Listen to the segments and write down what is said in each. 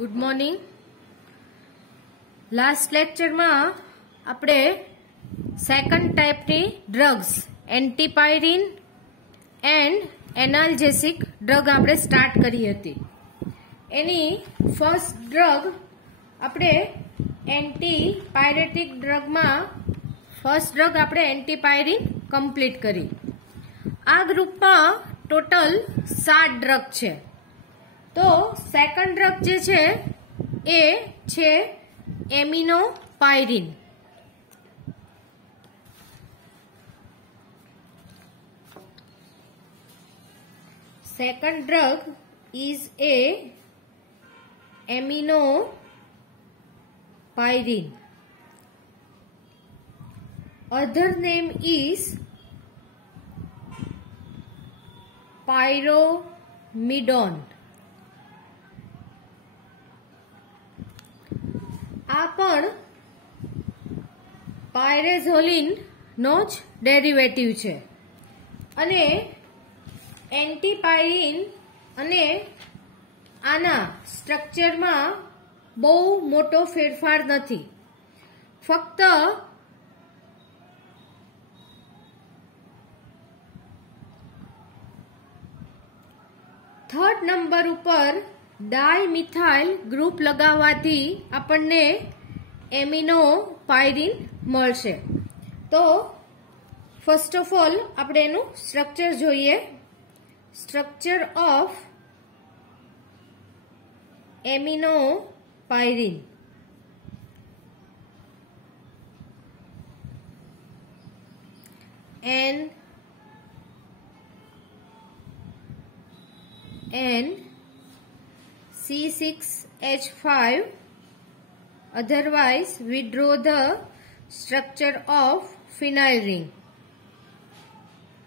Good morning. Last lecture में आपणे second टाइपनी drugs antipyrine and analgesic drug आपणे स्टार्ट करी हती। एनी फर्स्ट ड्रग आपणे एंटीपायरेटिक ड्रग में फर्स्ट ड्रग आपणे एंटीपायरिन कम्प्लीट करी। आ ग्रुप में टोटल 7 ड्रग छे। तो सेकंड ड्रग जे छे ए छे aminopyrine. Second drug is a aminopyrine. Other name is pyramidon. आ पण पायरेझोलिन नो ज डेरिवेटिव छे अने एंटीपायरिन अने आना स्ट्रक्चर में बहु मोटो फेरफार नथी। फक्त थर्ड नंबर उपर डायमिथाइल ग्रुप लगावाथी आपने एमिनोपायरिन मळशे। तो फर्स्ट ऑफ ऑल आपणे एनु स्ट्रक्चर जोईए। Structure of aminopyrine. N C6H5, otherwise we draw the structure of phenyl ring,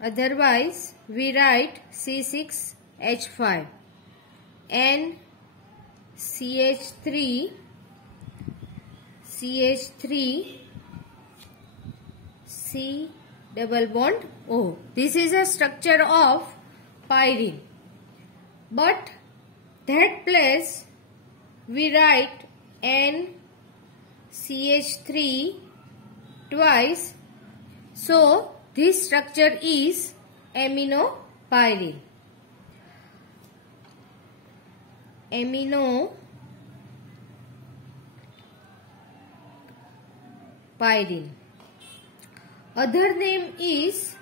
otherwise we write C6H5, N CH3 C double bond O. This is a structure of pyrene, but that place we write NCH3 twice, so this structure is aminopyrine. Aminopyrine. Other name is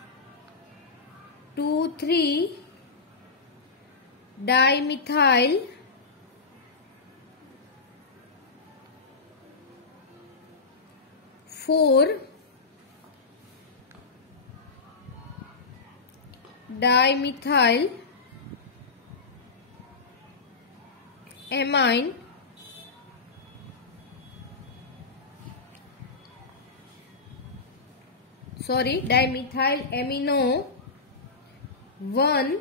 2,3-dimethyl dimethyl amine dimethyl amino 1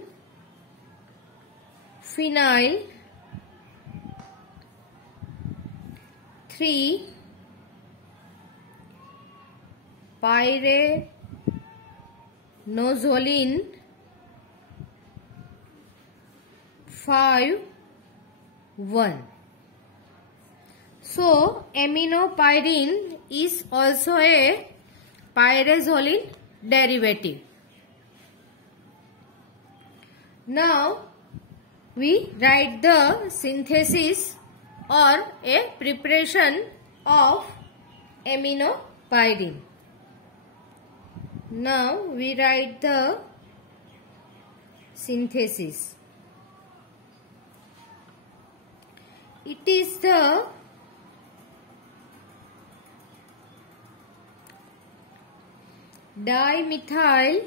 phenyl 3 pyranozolin 5 1. So aminopyrine is also a pyrazolin derivative. Now we write the synthesis or a preparation of aminopyrine. Now we write the synthesis. It is the dimethyl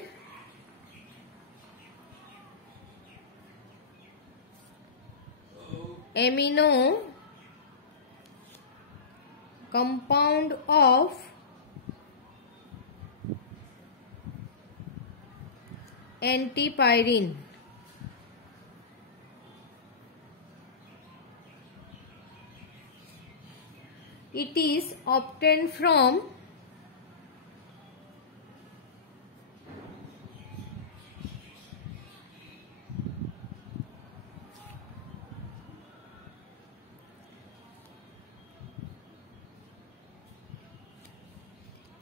amino compound of antipyrine. It is obtained from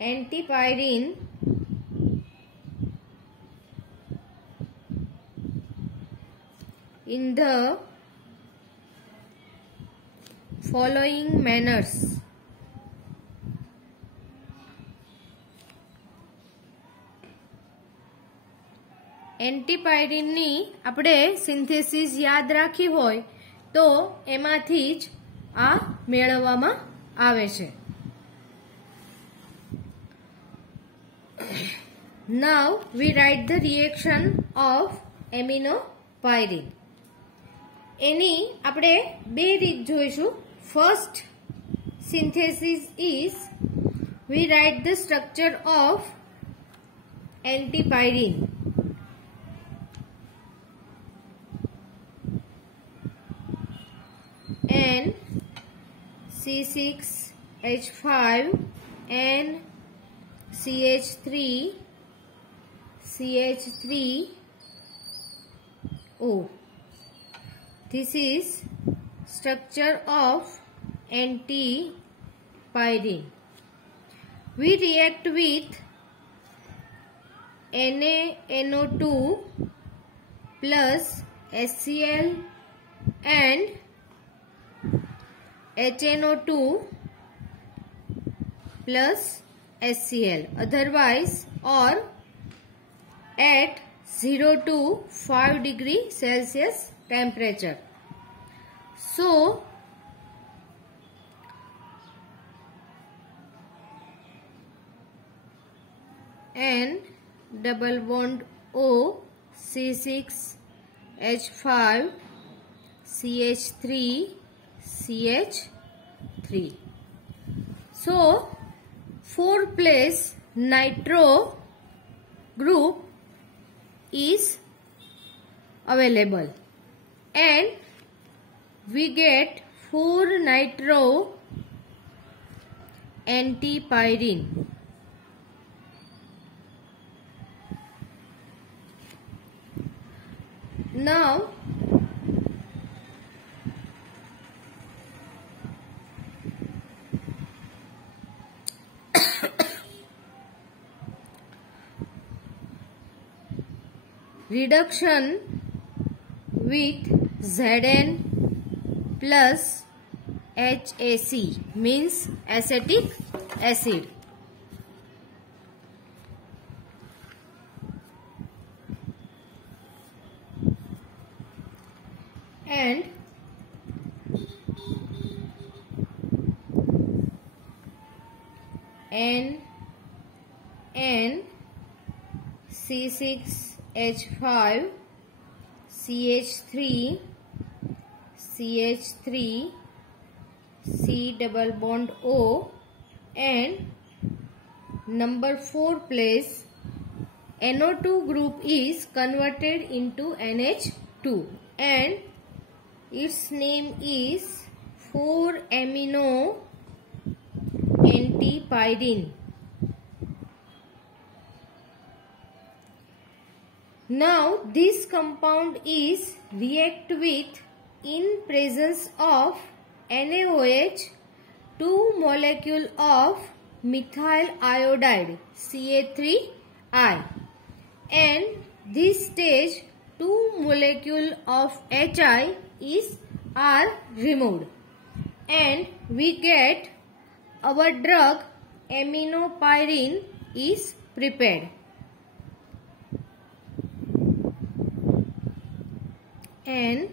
antipyrine in the following manners. એન્ટીપાયરીનની આપણે synthesis યાદ રાખી હોય તો એમાંથી જ આ મેળવવામાં આવે છે. Now we write the reaction of aminopyrine. એની આપણે બે રીત જોઈશું. First synthesis is we write the structure of antipyrine. N C6H5 N CH3 CH3O. This is structure of antipyrine. We react with NaNO2 plus HCl and HNO2 plus HCl, otherwise or at 0 to 5 degree Celsius temperature. So N double bond O C6H5 CH3 CH3. So 4 place nitro group is available and we get 4 nitro antipyrine. Now reduction with Zn plus HAC means acetic acid. And C6H5 CH3 CH3 C double bond O and number 4 place NO2 group is converted into NH2 and its name is 4-amino antipyrine. Now this compound is react with in presence of NaOH 2 molecule of methyl iodide Ca3I and this stage 2 molecule of HI are removed and we get our drug aminopyrine is prepared. N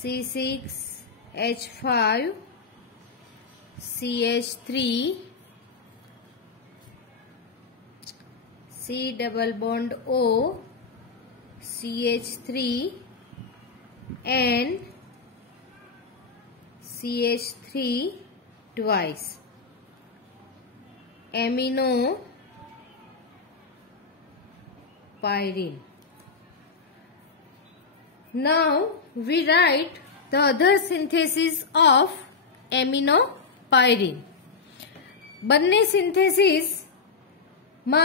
C6H5 CH3 C double bond O CH3 and CH3 twice. Aminopyrine. Now we write the other synthesis of aminopyrine. બંને synthesis માં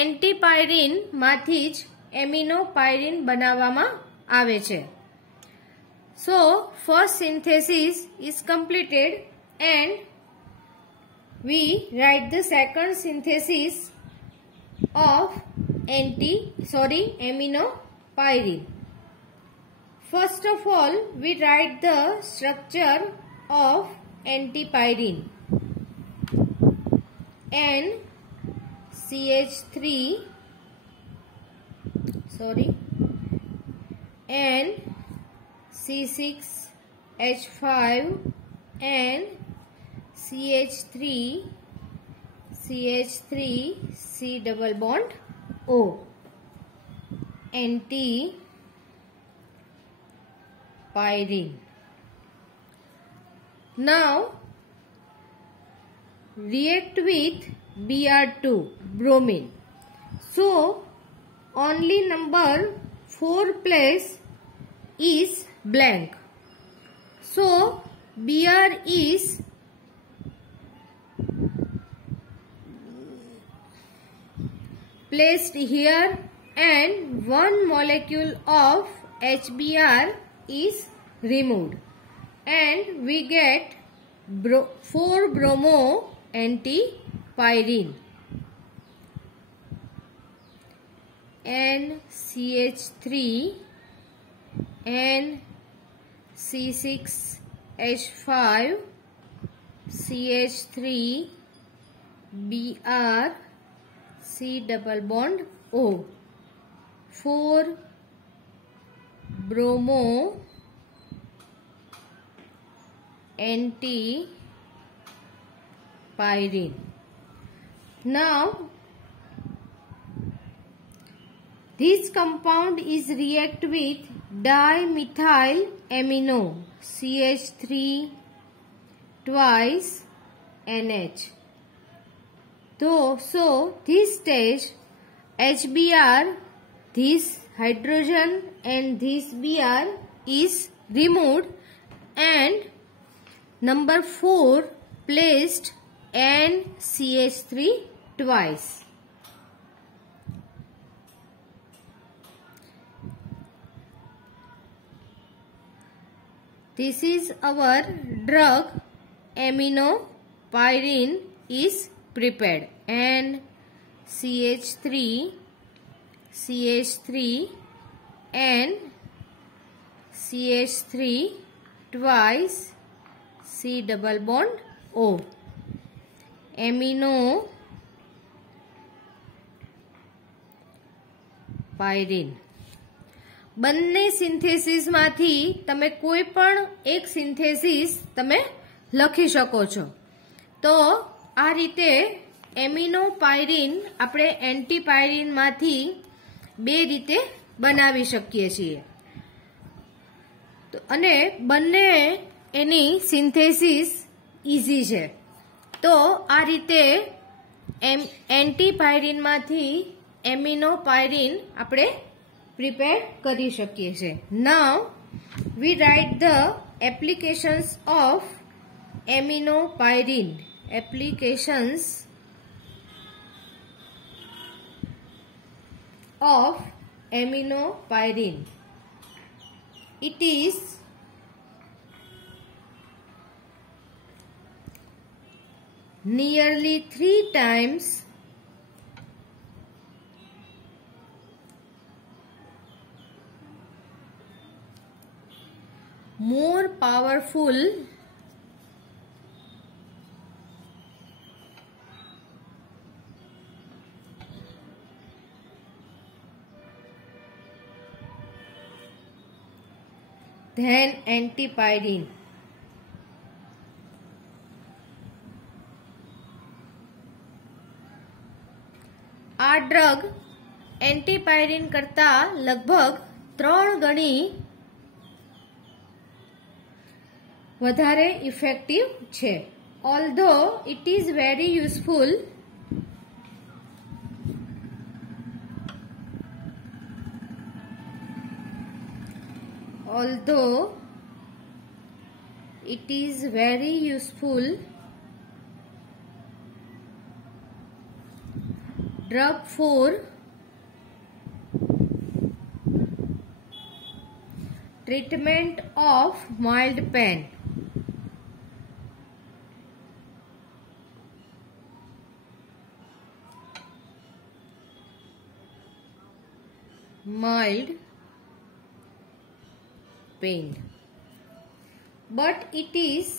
એન્ટીપાયરીન માંથી જ એમિનોપાયરીન બનાવવામાં આવે છે. So first synthesis is completed and we write the second synthesis of aminopyrine. First of all, we write the structure of antipyrine. C6H5 and CH3 C double bond O. Antipyrine. Now react with Br2 bromine. So only number 4 place is blank. So Br is placed here and one molecule of HBr is removed and we get 4-bromo antipyrine. NCH3 and C6H5 CH3 Br C double bond O. 4-bromo antipyrine. Now this compound is react with dimethyl amino CH3 twice NH. So this stage HBr, this hydrogen and this Br is removed and number 4 placed NCH3 twice. This is our drug aminopyrine is prepared. NCH3 and CH3 twice C double bond O. aminopyrine. બંને synthesis માંથી તમે કોઈ પણ એક synthesis તમે લખી શકો છો. તો આ રીતે એમિનોપાયરીન આપણે એન્ટીપાયરીન માંથી બે રીતે બનાવી શકીએ છીએ અને બંને એની સિન્થેસિસ ઈઝી છે. તો આ રીતે એન્ટીપાયરીન માંથી એમિનોપાયરીન આપણે prepare કરી શકીએ છીએ. Now we write the applications of aminopyrine. Applications of aminopyrine. It is nearly 3 times more powerful than antipyrine. આ ડ્રગ એન્ટીપાયરીન કરતા લગભગ 3 ગણી વધારે ઇફેક્ટિવ છે. Although it is very useful, drug for treatment of mild pain. mild pain, but it is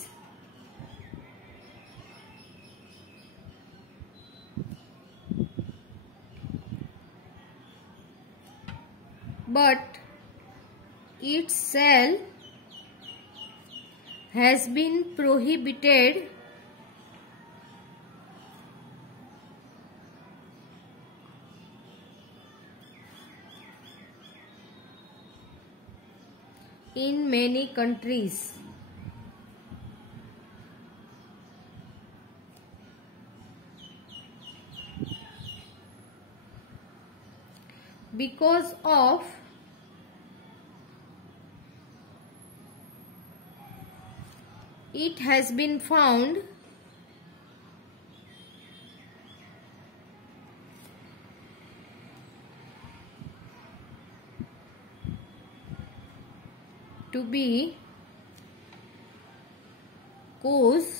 its sale has been prohibited in many countries. Because of it has been found to be cause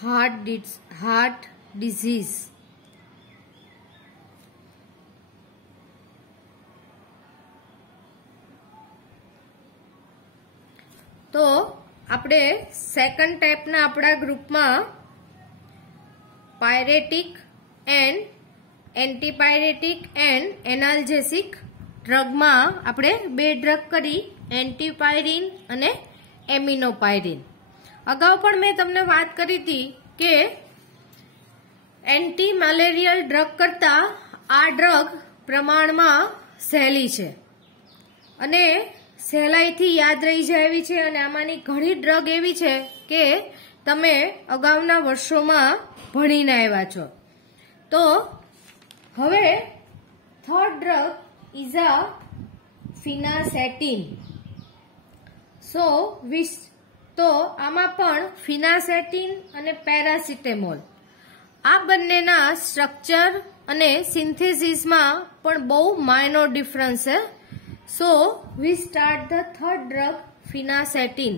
heart disease. तो આપણે second ટાઈપના આપણા ગ્રુપમાં પાયરેટિક and એન્ટીપાયરેટિક and analgesic ડ્રગમાં આપણે બે drug કરી, એન્ટીપાયરીન અને એમિનોપાયરીન. અગાઉ પણ મેં તમને વાત કરી હતી કે એન્ટી મેલેરિયલ ડ્રગ કરતા આ ડ્રગ પ્રમાણમાં સહેલી છે અને સહેલાઈથી યાદ રહી જાય એવી છે, અને આમાંની ઘણી ડ્રગ એવી છે કે તમે અગાઉના વર્ષોમાં ભણીને આવ્યા છો. તો હવે થર્ડ ડ્રગ ઇઝ અ ફિનાસેટિન. તો આમાં પણ ફિનાસેટિન અને પેરાસિટેમોલ આ બંનેના સ્ટ્રક્ચર અને સિન્થેસિસમાં પણ બહુ માઇનોર ડિફરન્સ છે. So we start the third drug, phenacetin.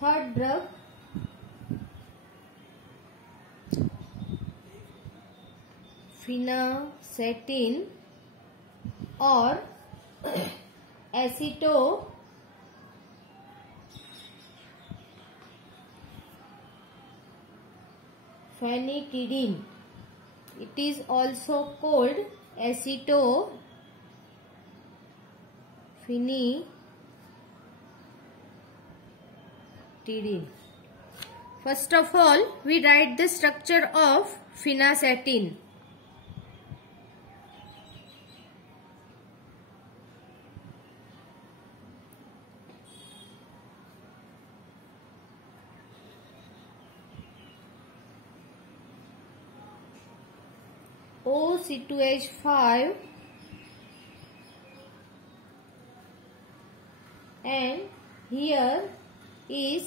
Third drug, phenacetin or acetophenitidine. It is also called acetophenitidine. First of all, we write the structure of phenacetin. OC2H5 and here is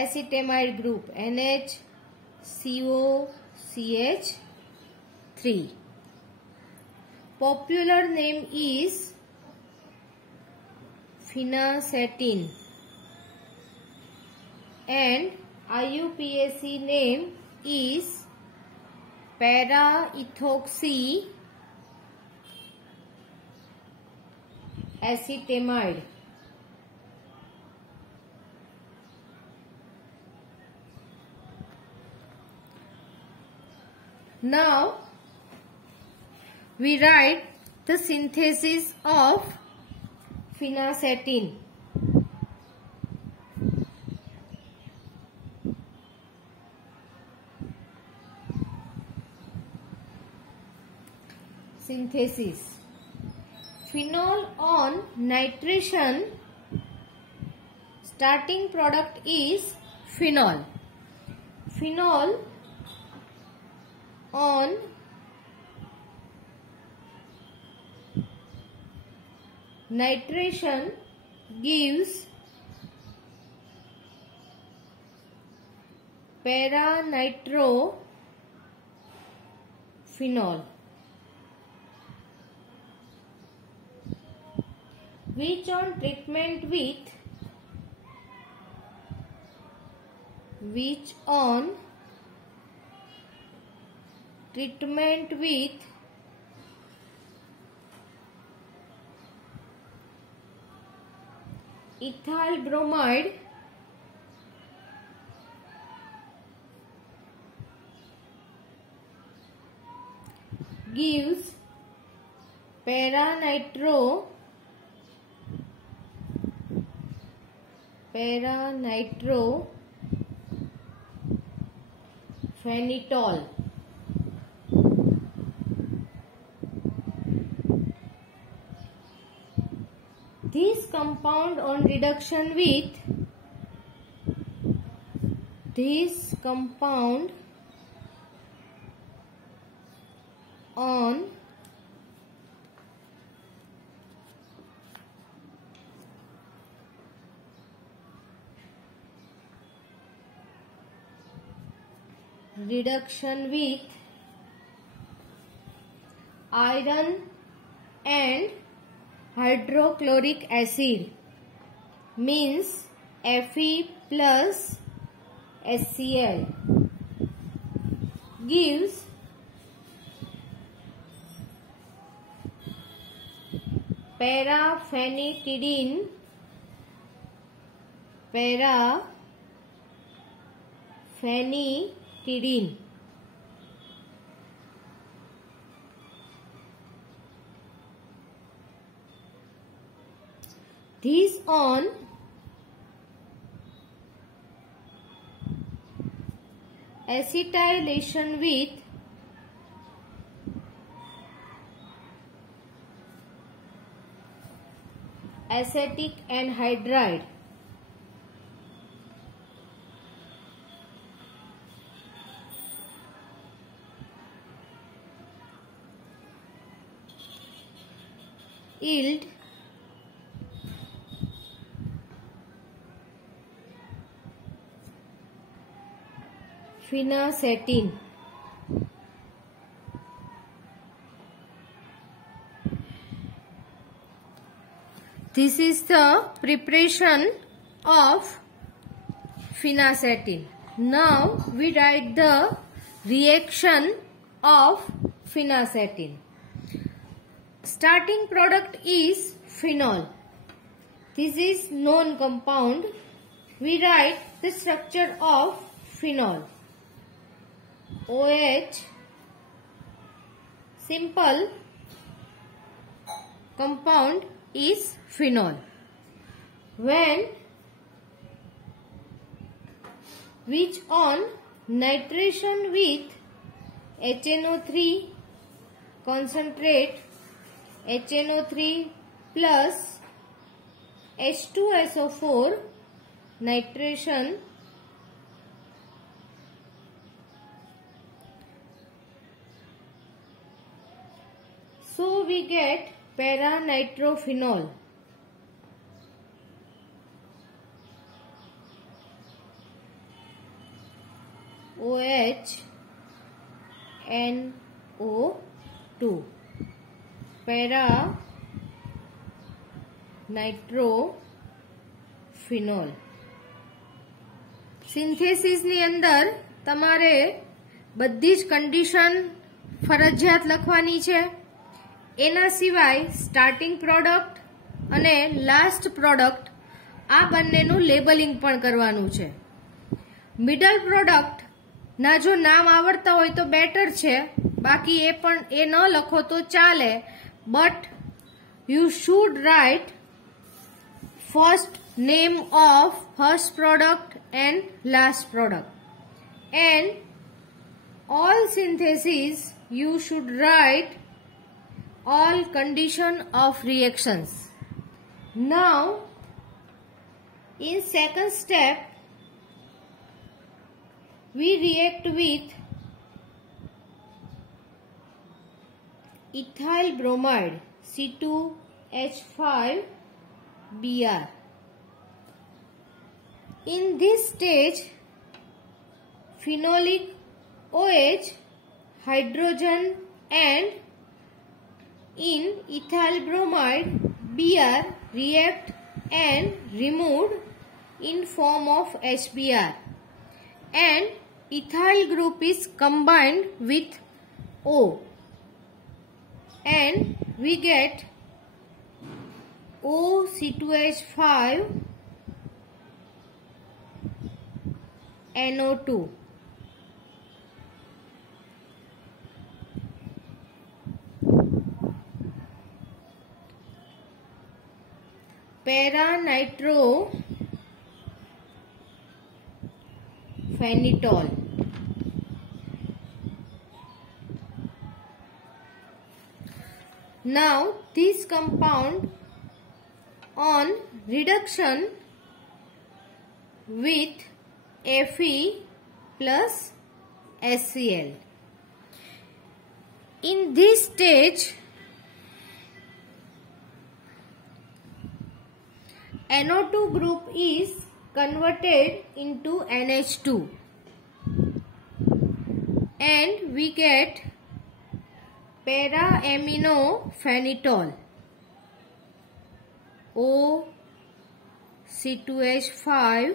acetamide group NHCOCH3. Popular name is phenacetin and IUPAC name is para-ethoxy acetamide. Now we write the synthesis of phenacetin. Synthesis. Phenol on nitration, starting product is phenol. Phenol on nitration gives para-nitrophenol. which on treatment with ethyl bromide gives paranitrophenol. This compound on reduction with iron and hydrochloric acid means Fe plus HCl gives paraphenitidine This on acetylation with acetic anhydride yield phenacetin. This is the preparation of phenacetin. Now we write the reaction of phenacetin. Starting product is phenol. This is known compound. We write the structure of phenol. OH, simple compound is phenol. Which on nitration with HNO3 concentrate HNO3 plus H2SO4 nitration so we get paranitrophenol. OH NO2 paranitrophenol. Synthesis ની અંદર તમારે બધી જ condition ફરજિયાત લખવાની છે. એના સિવાય સ્ટાર્ટિંગ પ્રોડક્ટ અને લાસ્ટ પ્રોડક્ટ આ બંનેનું લેબલિંગ પણ કરવાનું છે. મિડલ પ્રોડક્ટ ના જો નામ આવડતા હોય તો બેટર છે, બાકી એ ન લખો તો ચાલે, but you should write first name of first product and last product, and all synthesis you should write all condition of reactions. Now in second step we react with ethyl bromide C2H5Br. In this stage phenolic OH hydrogen and in ethyl bromide Br react and removed in form of HBr, and ethyl group is combined with O, and we get OC2H5 NO2. Para-nitrophenitol. Now this compound on reduction with Fe plus HCl. In this stage, NO2 group is converted into NH2 and we get para-aminophenitol, OC2H5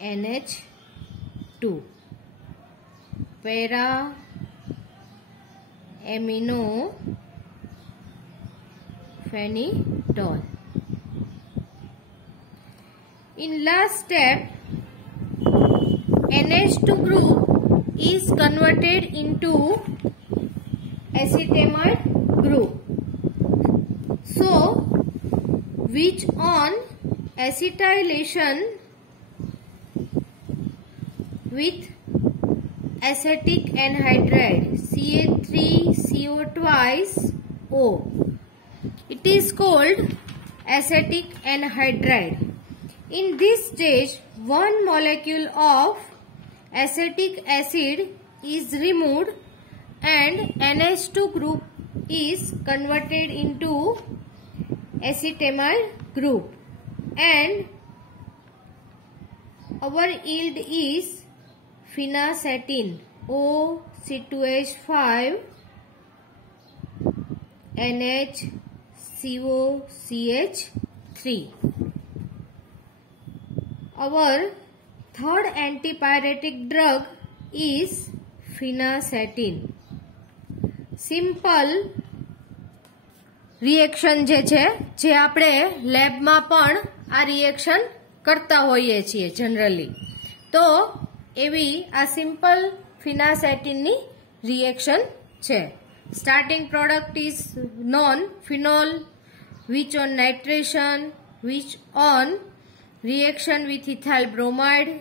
NH2, para-aminophenitol. In last step, NH2 group is converted into acetamide group. So, which on acetylation with acetic anhydride CH3CO twice O. It is called acetic anhydride. In this stage, one molecule of acetic acid is removed and NH2 group is converted into acetamide group, and our yield is phenacetin, OC2H5 NHCOCH3. Our third antipyretic drug is phenacetin. Simple reaction જે આપણે લેબમાં પણ આ reaction કરતા હોઈએ છીએ generally, તો એવી આ સિમ્પલ ફિનાસેટિનની રિએક્શન છે. Starting product is known phenol, which on nitration, which on reaction with ethyl bromide,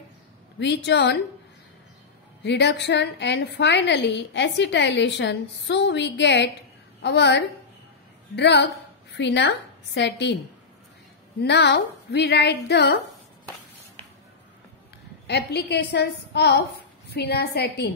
which on reduction, and finally acetylation. So we get our drug phenacetin. Now we write the applications of phenacetin.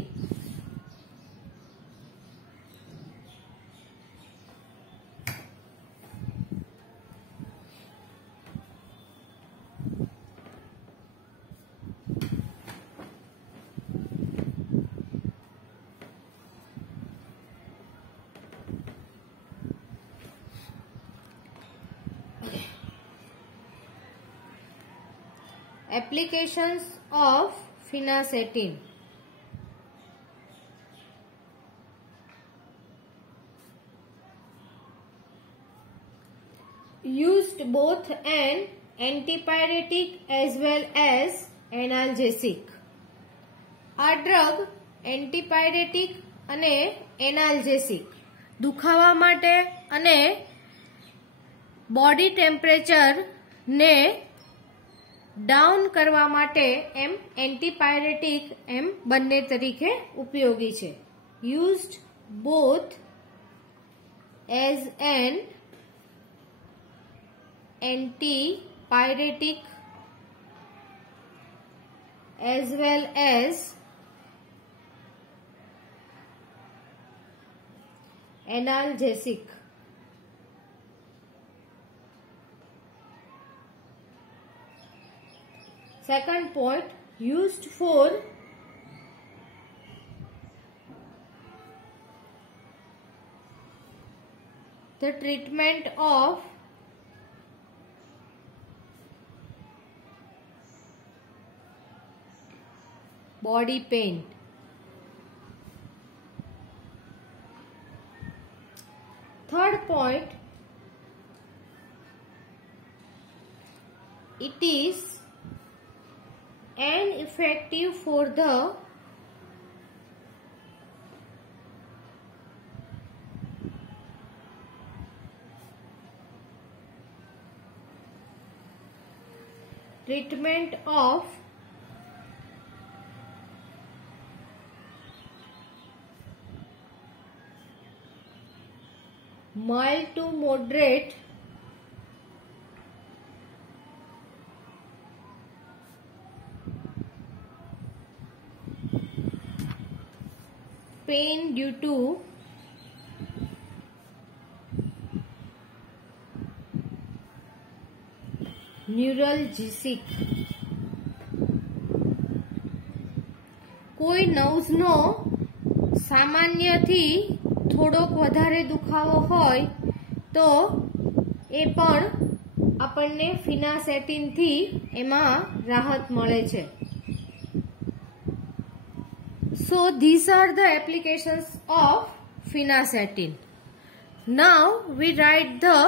Applications of phenacetin. Used both an antipyretic as well as analgesic. આ drug એન્ટીપાયરેટિક અને analgesic, દુખાવા માટે અને body temperature ને down કરવા માટે એમ એન્ટીપાયરેટિક એમ બંને તરીકે ઉપયોગી છે. Used both as an antipyretic as well as analgesic. second point, used for the treatment of body pain. Third point, it is ineffective for the treatment of mild to moderate pain due to ન્યુરલજીસિક. કોઈ નર્વ્સનો સામાન્યથી થોડોક વધારે દુખાવો હોય તો એ પણ આપણને ફિનાસેટિનથી એમાં રાહત મળે છે. So these are the applications of finacetin. Now we write the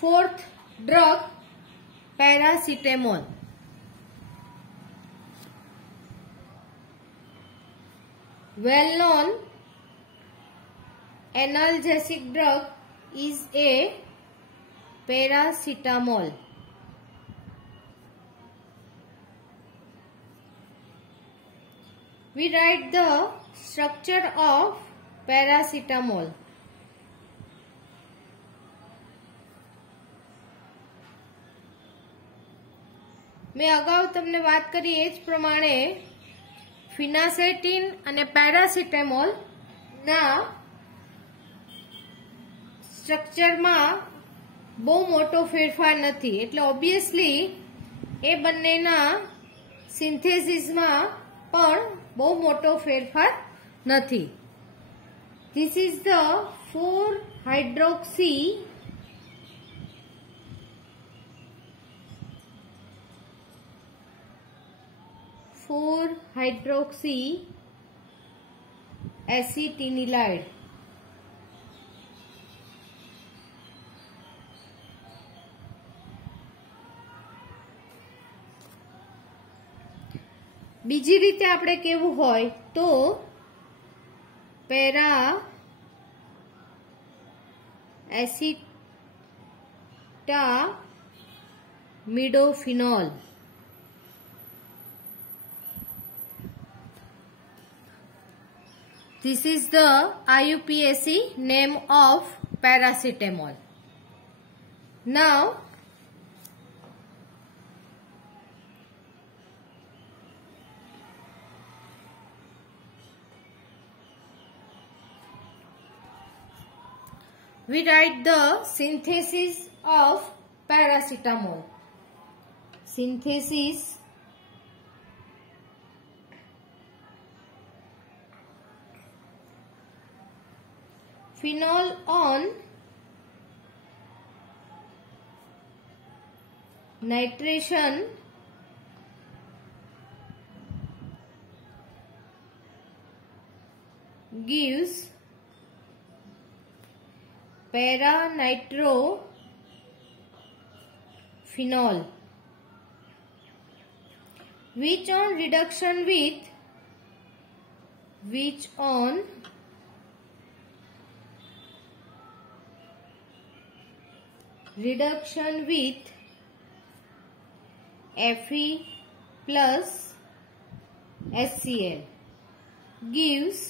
fourth drug, paracetamol. Well known analgesic drug is a paracetamol. We write the structure of paracetamol. મેં અગાઉ તમને વાત કરી એ જ પ્રમાણે ફિનાસેટિન અને પેરાસિટામોલ ના સ્ટ્રક્ચરમાં બહુ મોટો ફેરફાર નથી, એટલે ઓબ્વિયસલી એ બંનેના સિન્થેસિસમાં પણ બહુ મોટો ફેરફાર નથી. This is the 4-hydroxy acetinolide. બીજી રીતે આપણે કેવું હોય તો para એસિટામિડોફિનોલ. This is the IUPAC name of paracetamol. Now we write the synthesis of paracetamol. Synthesis phenol on nitration gives para-nitrophenol, which on reduction with Fe plus HCl gives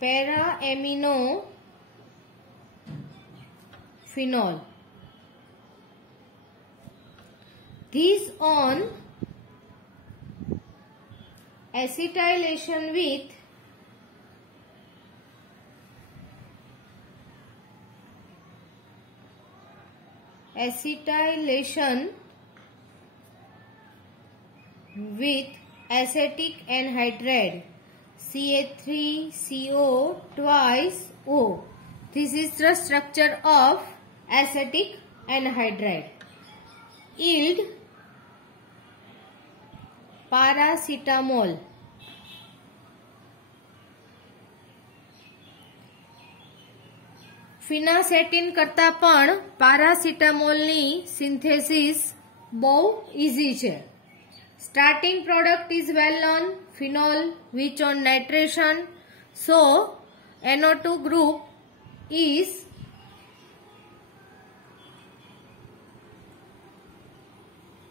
para-aminophenol. These on acetylation with acetylation with acetic anhydride CH3CO twice O. This is the structure of acetic anhydride. Yield paracetamol. ફિનાસેટિન કરતા પણ પારાસિટામોલની synthesis બહુ easy છે. Starting product is well known, phenol which on nitration, so NO2 group is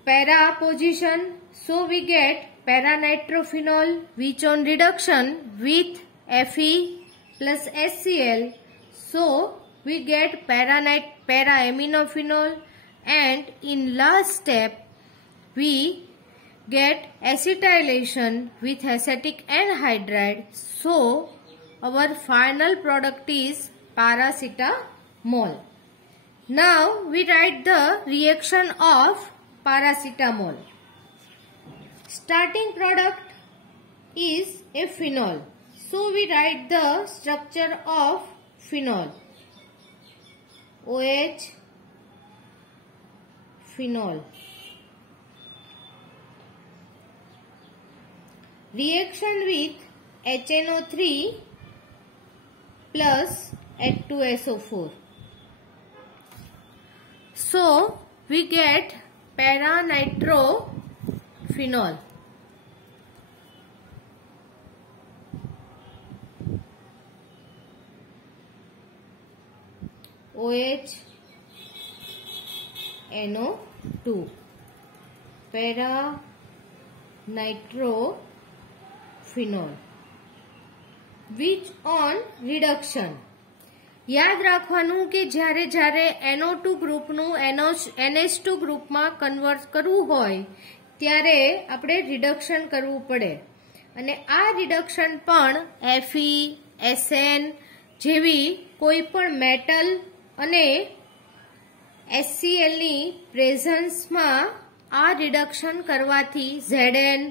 para position, so we get para-nitrophenol which on reduction with Fe plus HCl, so we get para-aminophenol, and in last step we get acetylation with acetic anhydride, so our final product is paracetamol. Now we write the reaction of paracetamol. Starting product is a phenol, so we write the structure of phenol. OH phenol. Reaction with HNO3 plus H2SO4. So we get para-nitrophenol. OH NO2 para-nitrophenol which on reduction. યાદ રાખવાનું કે જ્યારે જ્યારે NO2 ગ્રુપનું NH2 ગ્રુપમાં convert કરવું હોય ત્યારે આપણે રિડક્શન કરવું પડે, અને આ રિડક્શન પણ Fe, SN જેવી કોઈ પણ મેટલ અને HCl ની પ્રેઝન્સમાં આ રિડક્શન કરવાથી Zn,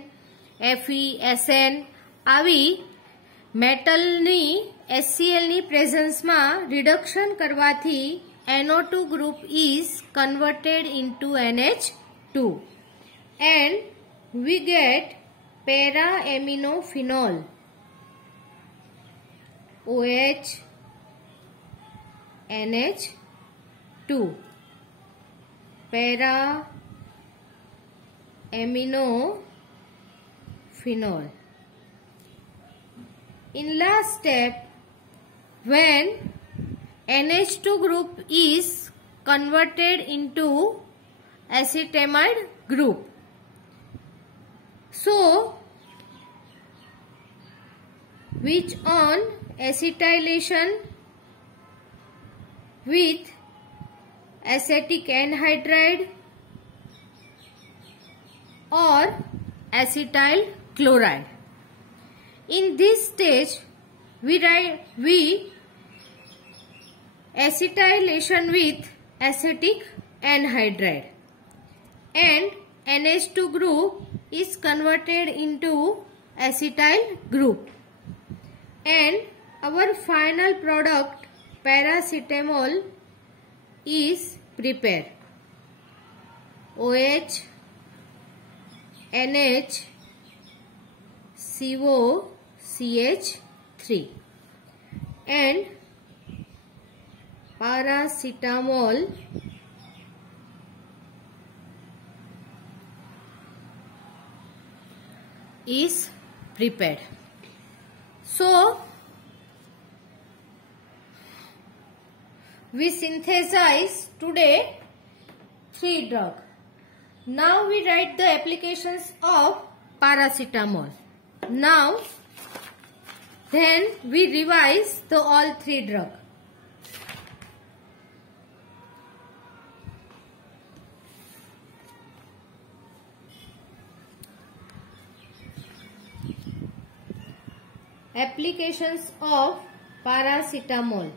Fe, SN આવી મેટલની HCl ની પ્રેઝન્સમાં રિડક્શન કરવાથી NO2 group is converted into NH2 and we get para-aminophenol. OH NH2 para-aminophenol. In last step, when NH2 group is converted into acetamide group, so which on acetylation with acetic anhydride or acetyl chloride. In this stage we acetylation with acetic anhydride and NH2 group is converted into acetyl group, and our final product paracetamol is prepared. OH NH CO CH3 and paracetamol is prepared. So we synthesize today 3 drugs. Now we write the applications of paracetamol. Now then we revise the all 3 drugs. Applications of paracetamol.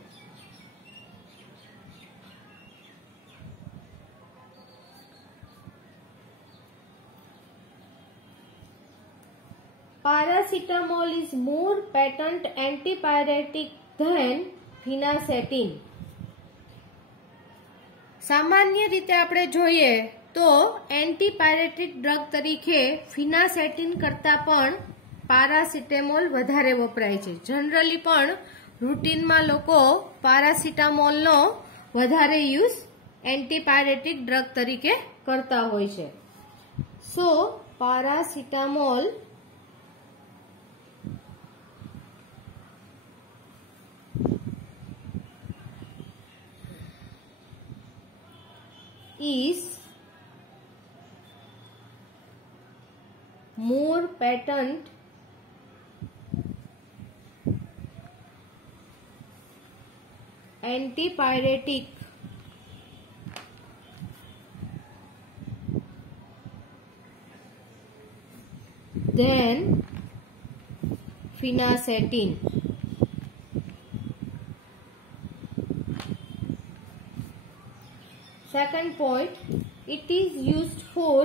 paracetamol is more patent antipyretic than phenacetin. સામાન્ય રીતે આપણે જોઈએ તો એન્ટીપાયરેટિક drug તરીકે ફિનાસેટિન કરતા પણ પારાસિટામોલ વધારે વપરાય છે. જનરલી પણ રૂટીનમાં લોકો પારાસિટામોલનો વધારે યુઝ એન્ટીપાયરેટિક ડ્રગ તરીકે કરતા હોય છે. સો પારાસિટામોલ is more patent antipyretic than phenacetin. Second point, it is used for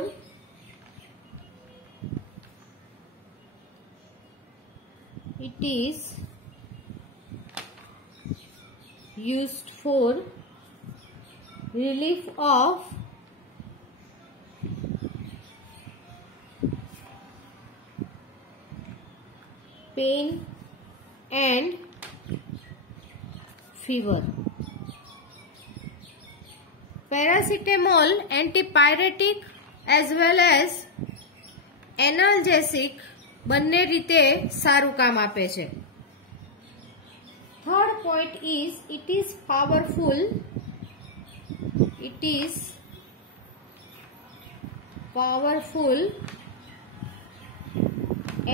relief of pain and fever. Paracetamol antipyretic as well as analgesic બંને રીતે સારું કામ આપે છે. Third point is it is powerful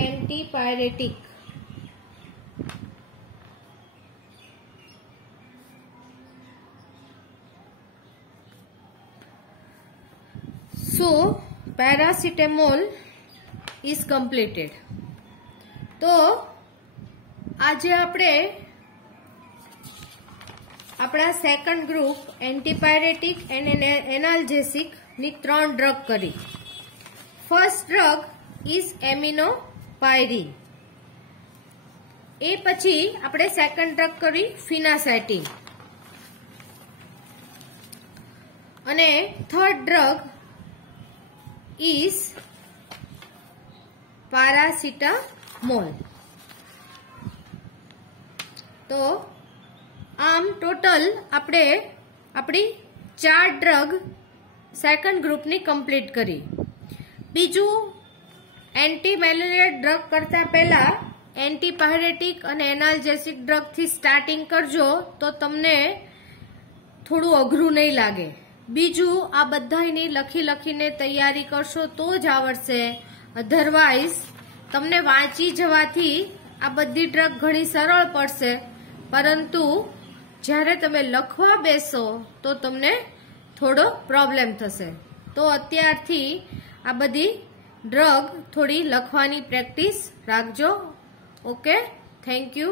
antipyretic. So paracetamol is completed. તો આજે આપણે આપણા second group antipyretic and analgesic ની 3 ડ્રગ કરી. First drug is aminopyrine. એ પછી આપણે સેકન્ડ ડ્રગ કરી ફિનાસેટિન અને થર્ડ ડ્રગ is paracetamol. તો આમ ટોટલ આપણે આપણી 4 ડ્રગ સેકન્ડ ગ્રુપની કમ્પ્લીટ કરી. બીજું એન્ટી મેલેરિયા ડ્રગ કરતા પહેલા એન્ટીપાયરેટિક અને એનાલ્જેસિક ડ્રગથી સ્ટાર્ટિંગ કરજો તો તમને થોડું અઘરું નહીં લાગે. બીજું આ બધાની લખીને તૈયારી કરશો તો જ આવડશે. અધરવાઇઝ તમને વાંચી જવાથી આ બધી ડ્રગ ઘણી સરળ પડશે, પરંતુ જ્યારે તમે લખવા બેસો તો તમને થોડો પ્રોબ્લેમ થશે. તો અત્યારથી આ બધી ડ્રગ થોડી લખવાની પ્રેક્ટિસ રાખજો. Okay, thank you.